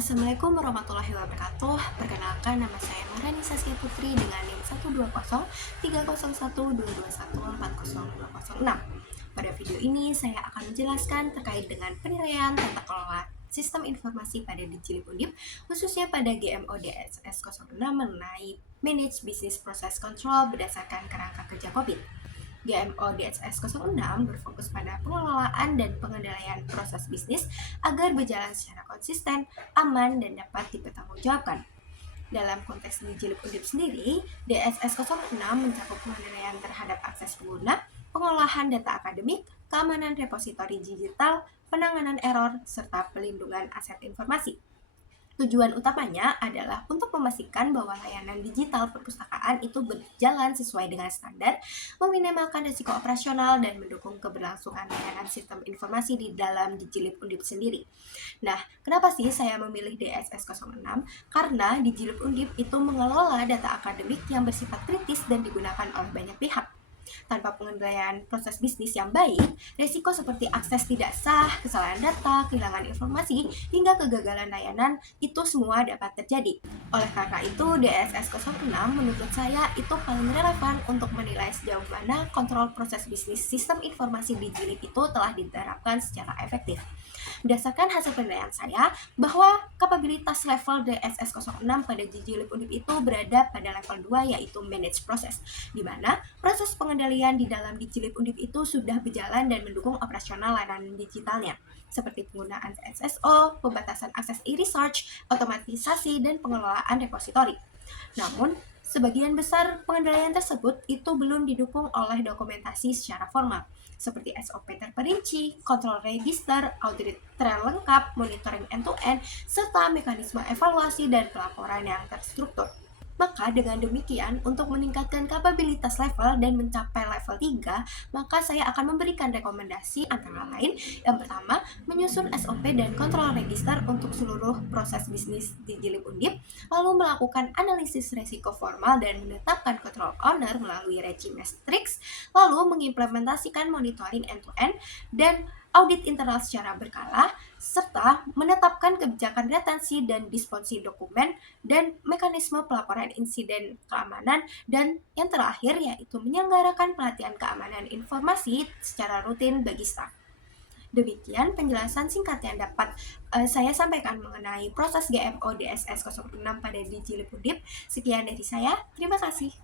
Assalamualaikum warahmatullahi wabarakatuh. Perkenalkan, nama saya Maharani Saskia Putri dengan NIM 120303122140206. Pada video ini saya akan menjelaskan terkait dengan penilaian tata kelola sistem informasi pada Digilib Undip, khususnya pada GMO DSS 06 mengenai Manage Business Process Control berdasarkan kerangka kerja COVID. GMO DSS 06 berfokus pada pengelolaan dan pengendalian proses bisnis agar berjalan secara konsisten, aman, dan dapat dipertanggungjawabkan. Dalam konteks Digilib Undip sendiri, DSS 06 mencakup pengendalian terhadap akses pengguna, pengolahan data akademik, keamanan repositori digital, penanganan error, serta pelindungan aset informasi. Tujuan utamanya adalah untuk memastikan bahwa layanan digital perpustakaan itu berjalan sesuai dengan standar, meminimalkan risiko operasional, dan mendukung keberlangsungan layanan sistem informasi di dalam Digilib Undip sendiri. Nah, kenapa sih saya memilih DSS 06? Karena Digilib Undip itu mengelola data akademik yang bersifat kritis dan digunakan oleh banyak pihak. Tanpa pengendalian proses bisnis yang baik, risiko seperti akses tidak sah, kesalahan data, kehilangan informasi, hingga kegagalan layanan itu semua dapat terjadi. Oleh karena itu, DSS 06 menurut saya itu paling relevan untuk menilai sejauh mana kontrol proses bisnis sistem informasi di Digilib itu telah diterapkan secara efektif. Berdasarkan hasil penilaian saya, bahwa kapabilitas level DSS 06 pada Digilib Undip itu berada pada level 2, yaitu Manage Process, di mana proses pengendalian di dalam Digilib Undip itu sudah berjalan dan mendukung operasional layanan digitalnya, seperti penggunaan SSO, pembatasan akses e-research, otomatisasi, dan pengelolaan repositori. Namun, sebagian besar pengendalian tersebut itu belum didukung oleh dokumentasi secara formal, seperti SOP terperinci, kontrol register, audit trail lengkap, monitoring end-to-end, serta mekanisme evaluasi dan pelaporan yang terstruktur. Maka dengan demikian, untuk meningkatkan kapabilitas level dan mencapai level 3, maka saya akan memberikan rekomendasi antara lain. Yang pertama, menyusun SOP dan kontrol register untuk seluruh proses bisnis di Digilib Undip, lalu melakukan analisis risiko formal dan menetapkan control owner melalui regime matrix, lalu mengimplementasikan monitoring end-to-end dan audit internal secara berkala, serta menetapkan kebijakan retensi dan disponsi dokumen dan mekanisme pelaporan insiden keamanan, dan yang terakhir yaitu menyelenggarakan pelatihan keamanan informasi secara rutin bagi staf. Demikian penjelasan singkat yang dapat saya sampaikan mengenai proses GMO DSS 06 pada Digilib Undip. Sekian dari saya, terima kasih.